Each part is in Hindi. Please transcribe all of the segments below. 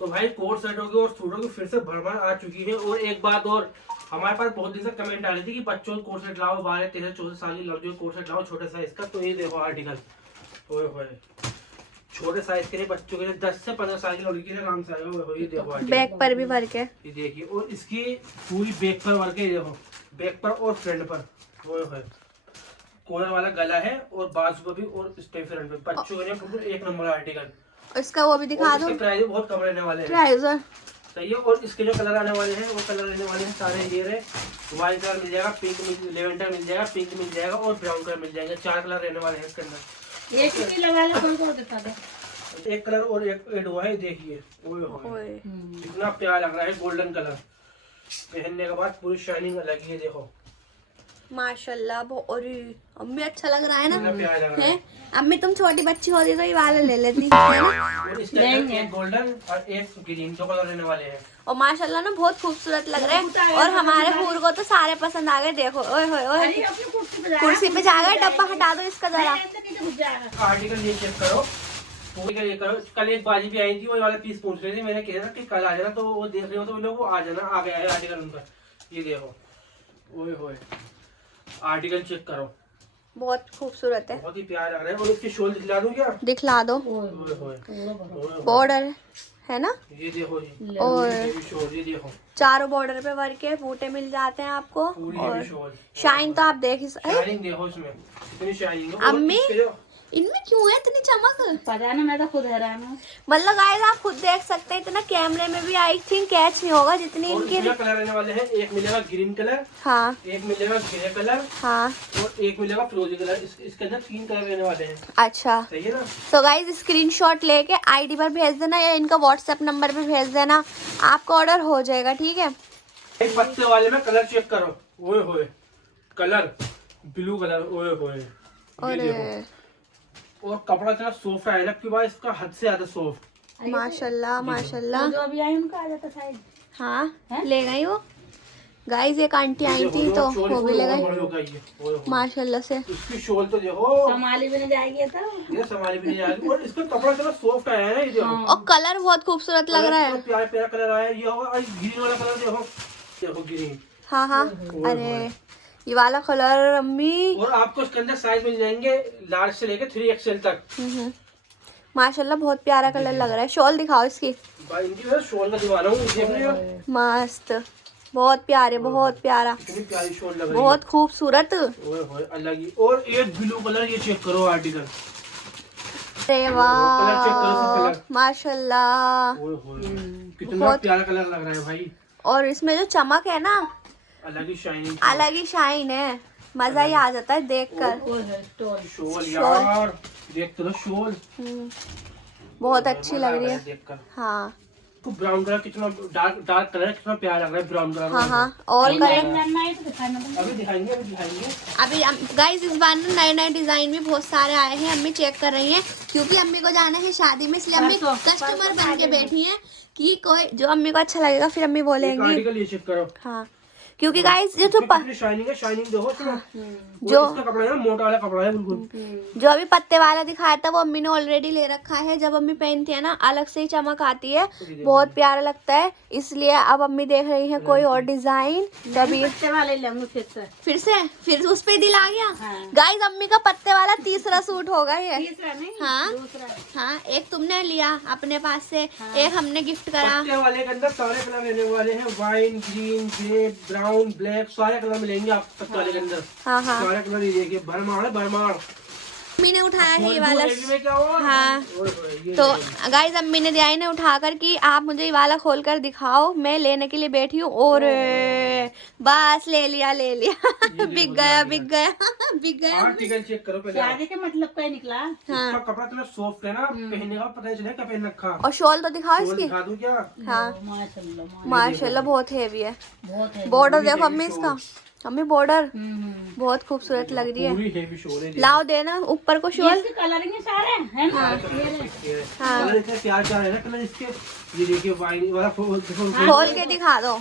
तो भाई कोट सेटों की और सूटों की फिर से भरमार आ चुकी है। और एक बात और, हमारे पास बहुत दिन से कमेंट आ रही थी कि बच्चों को कोट सेट लाओ, 12, 13, 14 साल की लड़कियों को कोट सेट लाओ छोटे साइज का। तो ये देखो आर्टिकल, ओए होए, छोटे साइज के लिए बच्चों के लिए 10 से 15 साल की लड़की के लिए आराम से आएगा। ये देखो आर्टिकल, बैक पर भी वर्क है, ये देखिए। और इसकी पूरी बैक पर वर्क है, ये देखो बैक पर और फ्रंट पर, ओए होए, कॉलर वाला गला है और बाजू पर भी और स्टे फ्रंट पे। बच्चों के लिए बिल्कुल एक नंबर आर्टिकल। इसका वो भी दिखा दो, इसके प्राइस बहुत कम रहने वाले हैं, ट्राउजर। सही है। और इसके जो कलर आने वाले हैं वो कलर रहने वाले हैं सारे ये रहे, व्हाइट कलर मिल जाएगा, पिंक मिल, लेवेंडर मिल जाएगा, पिंक मिल जाएगा और ब्राउन कलर मिल जाएगा। 4 कलर रहने वाले हैं इसके अंदर। एक ही लगा ले, कोई दिखा दे। एक कलर और एक ऐड हुआ है, देखिए ओए होए, कितना प्यारा लग रहा है। गोल्डन कलर पहनने के बाद पूरी शाइनिंग अलग ही है, देखो माशाल्लाह। और अम्मी अच्छा लग रहा है ना, कितना प्यारा लग रहा है? है। अम्मी तुम छोटी बच्ची होती तो ये वाला ले लेती, है ना? और इसके अंदर एक गोल्डन और एक ग्रीन, 2 कलर रहने वाले हैं। और माशाल्लाह ना बहुत खूबसूरत लग रहे हैं। और हमारे हूर को तो सारे पसंद आ गए। देखो ओए होए ओए, अरे अपनी कुर्सी पे जा गए। डब्बा हटा दो इसका जरा। आर्टिकल ये चेक करो, पूरी का ये करो। कल एक बाजी भी आई थी, वो वाला पीस पूछ रही थी, मैंने कहा था कि कल आ जाना, तो वो देख रहे हो तो लोग वो आ जाना, आ गया है आर्टिकल उनका। ये देखो ओए होए, आर्टिकल चेक करो, बहुत खूबसूरत है, बहुत ही प्यारा लग रहा है। और इसकी शोल दिखला दूं क्या? दिखला दो। ओए होए, बॉर्डर है ना, ये देखो जी, और ये शोल, ये देखो चारों बॉर्डर पे वर्क है, बूटे मिल जाते हैं आपको। पूरी और हेवी शोल, शाइन तो आप देख ही शाइनिंग देखो इसमें, इतनी शाइनिंग है। और अम्मी? इसके जो इनमें क्यों है इतनी चमक? पता ना, मैं तो खुद हैरान हूँ। मतलब गाइस आप खुद देख सकते हैं, इतना कैमरे में भी आई थिंक कैच नहीं होगा जितनी और इनकी। इसमें कलर रहने वाले हैं, एक मिलेगा ग्रीन कलर, हाँ एक मिलेगा ग्रे कलर हाँ, और एक मिलेगा फिरोजी कलर। इसके अंदर 3 कलर रहने वाले हैं, अच्छा। सही है ना? तो गाइज स्क्रीनशॉट लेके आईडी पर भेज देना या इनका व्हाट्सएप नंबर पे भेज देना, आपका ऑर्डर हो जाएगा, ठीक है? एक पत्ते वाले में कलर चेक करो, ओए होए, कलर ब्लू कलर, ओए होए, ये और देखो। और कपड़ा इतना सॉफ्ट है ना, कि भाई इसका हद से ज्यादा सॉफ्ट। माशाल्लाह माशाल्लाह। जो अभी आई उनका आ जाता शायद। हाँ ले गई वो गाइज, एक आंटी आई थी तो वो भी ले गई माशाल्लाह से। इसकी शोल तो देखो, संभाली भी नहीं जाएगी तो। ये संभाली भी नहीं जाएगी। और इसका कपड़ा इतना सॉफ्ट आया है ना, ये देखो, और कलर बहुत खूबसूरत लग रहा है। प्यारा प्यारा कलर आया है। ये होगा ग्रीन वाला कलर, देखो देखो ग्रीन। हाँ हाँ, अरे ये वाला कलर अम्मी। और आपको इसके अंदर साइज मिल जाएंगे लार्ज से लेकर 3XL तक। माशाल्लाह बहुत प्यारा कलर लग रहा है। शॉल दिखाओ इसकी, भाई इनकी मैं शॉल का दीवाना हूँ, देख रहे हो? मस्त, बहुत प्यारे, बहुत प्यारा, कितनी प्यारी शॉल लग रही है, बहुत खूबसूरत। ओए होए, अलग ही। और एक ब्लू कलर, ये चेक करो आर्टिकल, अरे कलर चेक करो इसका वाह कलर, माशाल्लाह, ओए होए, कितना बहुत- प्यारा कलर लग रहा है भाई। और इसमें जो चमक है ना, अलग ही शाइनिंग, अलग ही शाइन है, मजा ही आ जाता है देखकर। शॉल यार, देख तो लो शॉल, बहुत अच्छी लग रही है। देखकर। हाँ तो ब्राउन कलर कितना डार्क कलर, कितना प्यारा लग रहा है ब्राउन कलर। हाँ हाँ, और कलर जानना है तो दिखाना पड़ेगा। अभी दिखाएंगे, अभी दिखाएंगे। अभी गाइस इस बार ना नए नए डिजाइन भी बहुत सारे आए हैं, अम्मी चेक कर रही हैं क्योंकि अम्मी को जाना है शादी में, इसलिए अम्मी कस्टमर बन के बैठी हैं कि कोई जो अम्मी को अच्छा लगेगा फिर अम्मी एक बोलेंगी। आर्टिकल ये चेक करो, हाँ क्योंकि गाइस ये जो शाइनिंग है, शाइनिंग देखो इसमें। जो इसका कपड़ा है ना, मोटा वाला कपड़ा है बिल्कुल। जो अभी पत्ते वाला दिखाया था वो अम्मी ने ऑलरेडी ले रखा है। जब अम्मी पहनती है ना अलग से ही चमक आती है, बहुत प्यारा लगता है। इसलिए अब अम्मी देख रही है कोई और डिजाइन, तभी पत्ते वाले लेंगे फिर उस पे दिल आ गया। हाँ। गाइस अम्मी का पत्ते वाला तीसरा सूट होगा ये। तीसरा नहीं, हाँ दूसरा। हाँ, एक तुमने लिया अपने पास से, एक हमने गिफ्ट करा। पत्ते वाले के अंदर सारे कलर रहने वाले हैं, wine, green, grey, brown, black, सारे कलर मिलेंगे आप पत्ते वाले के अंदर। हाँ हाँ, सारे कलर ये देखिए, भरमार है भरमार। अम्मी ने उठाया है ये वाला। में क्या हुआ? हाँ ओए होए, ये तो गाइस अम्मी ने दिया है ना उठाकर कि आप मुझे ये वाला खोल कर दिखाओ, मैं लेने के लिए बैठी हूँ। और बस ले लिया बिक गया बिक गया बिक गया। आर्टिकल चेक करो पहले। शादी के मतलब का ही निकला। इसका कपड़ा इतना सॉफ्ट है ना, पहनने का पता नहीं चलेगा कब पहन रखा। और शॉल तो दिखाओ शॉल इसकी। दिखा दूं क्या? हाँ माशाल्लाह माशाल्लाह बहुत हेवी है। बहुत है। बॉर्डर देखो अम्मी इसका, अम्मी बॉर्डर बहुत खूबसूरत लग रही है। पूरी हेवी शॉल है। लाओ देना ऊपर को शॉल। इसके कलरिंग है सारे है ना। कलर इतने प्यार प्यार है ना कलर इसके। ये देखिए वाइन वाला खोल के दिखा दो।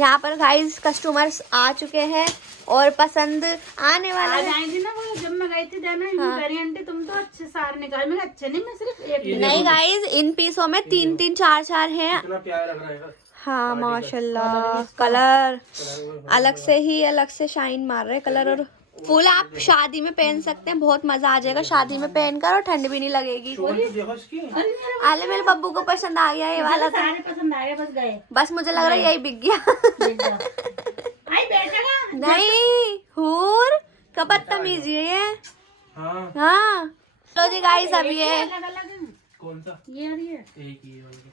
यहाँ पर गाइस कस्टमर्स आ चुके हैं और पसंद आने वाला आज है। आएंगी ना वो, जब मैं गई थी देना, हाँ। करी आंटी तुम तो अच्छे सारे निकाले, मैं अच्छे नहीं, मैं सिर्फ एक ये नहीं गाइस, इन पीसों में 3-3 4-4 हैं। कितना प्यारा लग रहा है। हाँ माशाल्लाह, कलर अलग से शाइन मार रहे कलर। और फुल आप शादी में पहन सकते हैं, बहुत मजा आ जाएगा शादी में पहनकर, और ठंड भी नहीं लगेगी। शोल तो देखो इसकी। अरे मेरा आले मेरे बब्बू को पसंद आ गया ये वाला तो। सारे पसंद आ गए, बस गए बस मुझे लग रहा है यही बिक गया। देख जाओ। आई बैठेगा नहीं हूर का बदतमीजी है ये। हाँ हाँ लो जी गाइस, अब ये अलग अलग है। कौन सा? ये और ये एक ही वाला।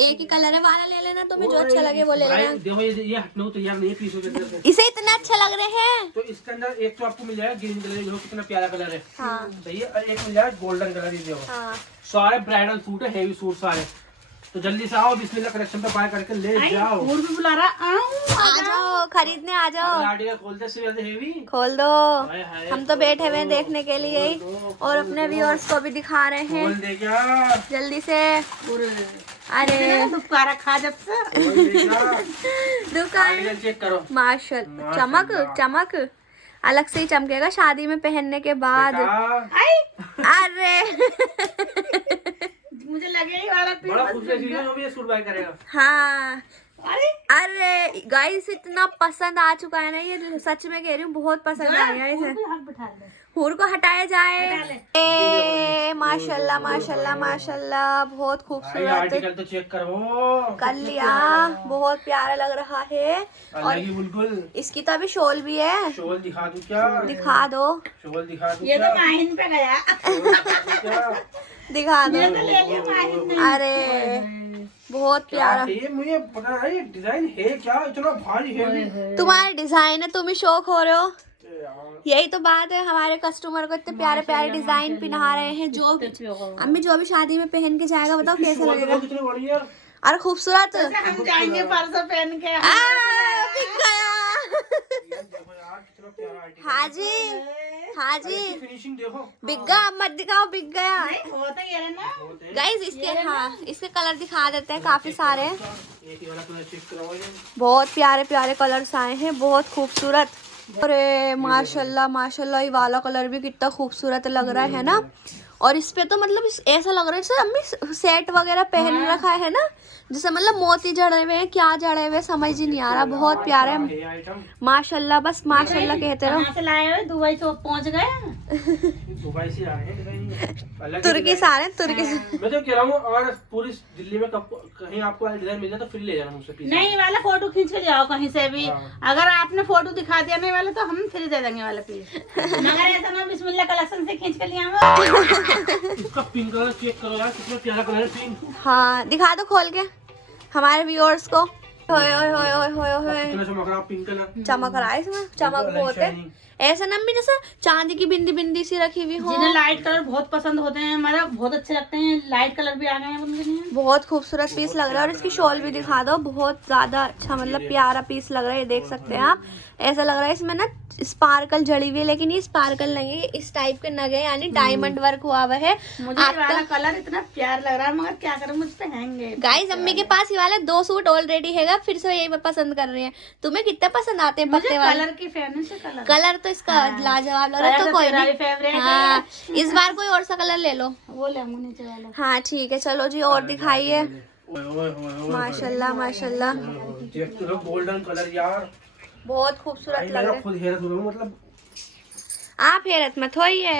एक ही कलर है, वाला ले लेना, तुम्हें जो अच्छा लगे वो ले लेना। देखो ये हटने को तैयार नहीं है पीसों के अंदर से। इसे इतने अच्छे लग रहे हैं। तो इसके अंदर एक तो आपको मिल जाएगा ग्रीन कलर, देखो कितना प्यारा कलर है। हाँ सही है। और एक मिल जाएगा गोल्डन कलर, ये देखो। हाँ सारे ब्राइडल सूट है, हेवी सूट सारे। तो जल्दी से आओ, बिस्मिल्लाह कलेक्शन पे बाय करके ले जाओ। और भी बुला रहा, आऊं आ जाओ खरीदने, आ जाओ, आर्टिकल खोलते से वैसे हेवी। खोल दो। हाय हाय, हम तो बैठे हुए हैं देखने के लिए ही, और अपने व्यूअर्स को भी दिखा रहे खोल हैं दे क्या? जल्दी से। और अरे दुपकारा खा जब से। खोल दे क्या? दुकान आर्टिकल चेक करो। माशाल्लाह, चमक चमक अलग से ही चमकेगा शादी में पहनने के बाद। बेटा, आई अरे मुझे लगे ही वाला पीस बड़ा बस खूबसूरत लग चीज है, वो भी ये सूट बाय करेगा। हाँ अरे अरे गाइस, इतना पसंद आ चुका है ना ये, सच में कह रही हूँ, बहुत पसंद आया है इसे। हाथ बिठा ले। हूर को हटाया जाए। हटा ले। ए माशाल्लाह माशाल्लाह माशाल्लाह, बहुत भाई खूबसूरत आर्टिकल तो चेक करो। कर लिया, बहुत प्यारा लग रहा है। अलग ही बिल्कुल। इसकी तो अभी शॉल भी है, शोल दिखा दूं क्या? दिखा दो शोल दिखा दूं ये क्या? तो माहिन पे गया। शोल दिखा दूं क्या? दिखा दो। ये तो ले लिया माहिन ने। अरे बहुत क्या प्यारा, है ये? मुझे पता नहीं ये डिजाइन है क्या, इतना भारी है। तुम्हारा डिजाइन है, तुम ही शौक हो रहे हो। यही तो बात है, हमारे कस्टमर को इतने प्यारे प्यारे डिजाइन पहना रहे हैं। जो अम्मी जो भी शादी में पहन के जाएगा, बताओ कैसा लगेगा। कितनी बड़ी है। अरे खूबसूरत। हम जाएंगे परसों पहन के। बिक गया। देखो यार कितना प्यारा आर्टिकल। हाँ जी हाँ जी, फिनिशिंग देखो। बिक गया, मत दिखाओ, बिक गया। होता ही है ना। गाइस इसके, हाँ इसके कलर दिखा देते हैं, काफी सारे एक ही वाला कलर चेक कराओ ये। बहुत प्यारे प्यारे कलर्स आए हैं, बहुत खूबसूरत। अरे माशाल्लाह माशाल्लाह, ये वाला कलर भी कितना खूबसूरत लग रहा है ना। और इस पे तो मतलब ऐसा लग रहा है जैसे अम्मी सेट वगैरह पहन रखा है ना, जैसे मतलब मोती जड़े हुए हैं, क्या जड़े हुए समझ ही नहीं आ रहा। बहुत प्यारे ये आइटम माशाल्लाह, बस माशाल्लाह कहते रहो। कहाँ से लाए हो? दुबई तो पहुँच गए। दुबई से आए हैं, डिजाइन अलग तुर्की से आ रहे हैं, तुर्की से। मैं तो कह रहा हूँ अगर पूरी दिल्ली में कहीं आपको वाला डिजाइन मिल जाए तो फिर ले जाना मुझसे पीस। नहीं वाला फोटो खींच के ले आओ कहीं से भी। हाँ। अगर आपने फोटो दिखा दिया नहीं वाला तो हम फिर दे देंगे वाला पीस। मगर ऐसा ना बिस्मिल्लाह कलेक्शन से खींच के ले आओ। इसका पिंक कलर चेक करो यार, कितना प्यारा कलर है पिंक। हाँ दिखा दो खोल के हमारे व्यूअर्स को। होए होए होए होए होए होए, कितना चमक रहा पिंक कलर। चमक रहा है इसमें, चमक बहुत है। ऐसा ना भी जैसे चांदी की बिंदी बिंदी सी रखी हुई हो। जिन्हें लाइट कलर बहुत पसंद होते हैं, हमारा बहुत अच्छे लगते हैं, लाइट कलर भी आ गए हैं मुझे। बहुत खूबसूरत पीस लग रहा है। और इसकी शॉल भी दिखा दो, बहुत ज्यादा अच्छा मतलब प्यारा पीस लग रहा है। ये देख सकते हैं आप, ऐसा लग रहा है इसमें ना स्पार्कल जड़ी हुई है, लेकिन ये स्पार्कल नहीं है, इस टाइप के नगे यानी डायमंड वर्क हुआ हुआ है। मुझे ये वाला कलर इतना प्यार लग रहा है, मगर क्या करूं, मुझ पे हैंगे। गाइस अम्मी के पास ये वाला 2 सूट ऑलरेडी हैगा, फिर से यही पसंद कर रही है। तुम्हें कितने पसंद आते हैं मुझे पत्ते वाले? कलर की फैन है कलर। कलर तो इसका लाजवाब लग रहा है। तो कोई नहीं, फेवरेट हाँ इस बार कोई और सा कलर ले लो। वो ले नीचे वाला। हाँ ठीक है, चलो जी और दिखाइए। ओए ओए ओए माशाल्लाह माशाल्लाह, चेक करो गोल्डन कलर यार। बहुत खूबसूरत भाई लग मैं रहा तो है। खुद हैरत हो रहा हूँ, मतलब आप हैरत मत होइए।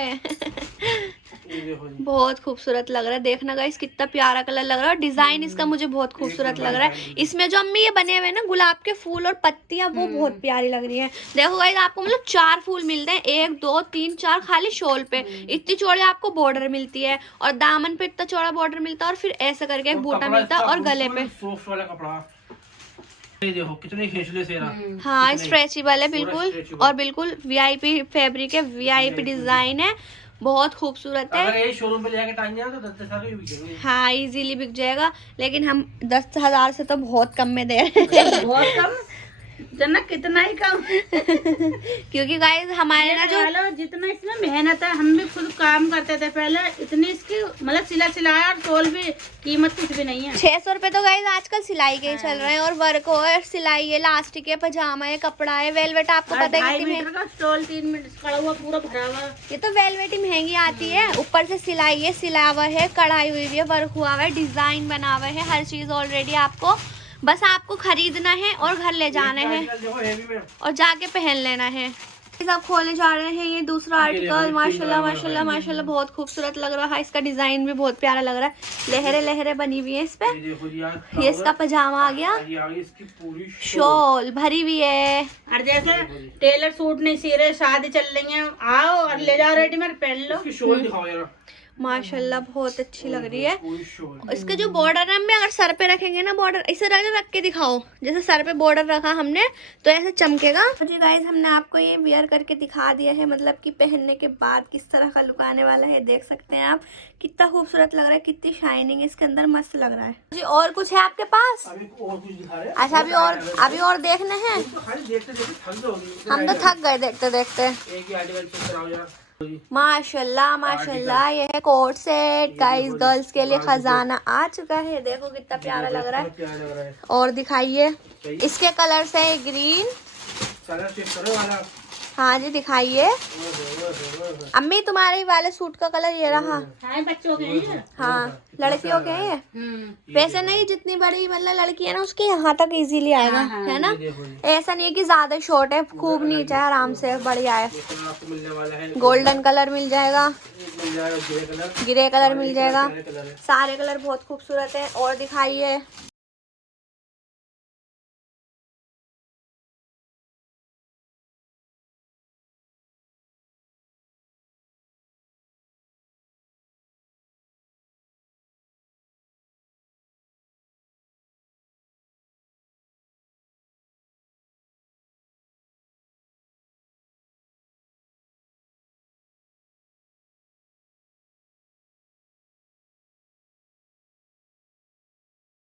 ये देखो जी। बहुत खूबसूरत लग रहा है, देखना गाइस कितना प्यारा कलर लग रहा है। और डिजाइन इसका मुझे बहुत खूबसूरत लग रहा है। इसमें जो अम्मी ये बने हुए हैं ना गुलाब के फूल और पत्तियां, वो बहुत प्यारी लग रही है। देखो गाइस आपको मतलब 4 फूल मिलते हैं, 1 2 3 4 खाली शॉल पे। इतनी चौड़ी आपको बॉर्डर मिलती है, और दामन पे इतना चौड़ा बॉर्डर मिलता है, और फिर ऐसा करके एक बूटा मिलता है, और गले पे सॉफ्ट वाला कपड़ा। ये देखो कितने खींचले से रहा। हाँ स्ट्रेचेबल है बिल्कुल, stretchable। और बिल्कुल वीआईपी फैब्रिक है, वीआईपी डिजाइन है, बहुत खूबसूरत है। अगर ये शोरूम पे लेके टांग जाए तो 10 साल बिक जाएंगे। हाँ इजीली बिक जाएगा, लेकिन हम 10,000 से तो बहुत कम में दे रहे हैं। बहुत कम। जना कितना ही कम। क्योंकि गाइस हमारे ना जो लो जितना इसमें मेहनत है, हम भी खुद काम करते थे पहले, इतनी इसकी मतलब सिलाया और तोल भी कीमत कुछ भी नहीं है। 600 रुपए तो गाइस आजकल सिलाई के ही चल रहे हैं, और वर्क हो है, सिलाई है, इलास्टिक है, पजामा है, कपड़ा है, वेलवेट आपको पता है 2.5 कितनी मीटर का स्टॉल 3 मीटर खड़ा हुआ पूरा भरा हुआ। ये तो वेलवेट ही महंगी आती है, ऊपर से सिलाई है, सिलावा है, कढ़ाई हुई है, वर्क हुआ है, डिजाइन बना हुआ है, हर चीज ऑलरेडी आपको बस आपको खरीदना है और घर ले जाना है और जाके पहन लेना है। आप खोलने जा रहे हैं ये दूसरा आर्टिकल। माशाल्लाह माशाल्लाह माशाल्लाह बहुत खूबसूरत लग रहा है, इसका डिजाइन भी बहुत प्यारा लग रहा है, लहरें लहरें बनी हुई है इस पे। ये इसका पजामा आ गया, इसकी पूरी शॉल भरी हुई है। और जैसे टेलर सूट नहीं सी रहे, शादी चल रही है, आओ और ले जाओ रेडीमेड पहन लो। इसकी शॉल दिखाओ यार, माशाल्लाह बहुत अच्छी लग रही है। पूरी शॉल। इसके जो बॉर्डर है, में अगर सर पे रखेंगे ना बॉर्डर, इसे रख के दिखाओ, जैसे सर पे बॉर्डर रखा हमने तो ऐसे चमकेगा। जी गाइस हमने आपको ये वियर करके दिखा दिया है, मतलब कि पहनने के बाद किस तरह का लुक आने वाला है। देख सकते हैं आप कितना खूबसूरत लग रहा है, कितनी शाइनिंग इसके अंदर, मस्त लग रहा है जी। और कुछ है आपके पास? अभी और कुछ दिखा रहे हैं। अच्छा अभी और देखने हैं? तो खाली देखते देखते थक जाओगी। हम तो थक गए देखते देखते। एक ही आर्टिकल चेक कराओ यार। माशाल्लाह माशाल्लाह ये है कोट सेट गाइस, गर्ल्स के लिए खजाना आ चुका है। देखो कितना प्यारा लग रहा है। क्या लग रहा है? और दिखाइए इसके कलर्स है ग्रीन। कलर चेक करो वाला। हाँ जी दिखाइए। अम्मी तुम्हारे वाले सूट का कलर ये रहा। है बच्चों के हैं ये। हाँ लड़कियों के हैं ये। वैसे नहीं, जितनी बड़ी मतलब लड़की है ना उसके यहाँ तक इजीली आएगा, है ना। ऐसा नहीं है कि ज्यादा शॉर्ट है, खूब नीचे है, आराम से बढ़िया है। आपको मिलने वाला है गोल्डन कलर मिल जाएगा, मिल जाएगा ग्रे कलर, ग्रे कलर मिल जाएगा, कलर है। सारे कलर बहुत खूबसूरत है। और दिखाइए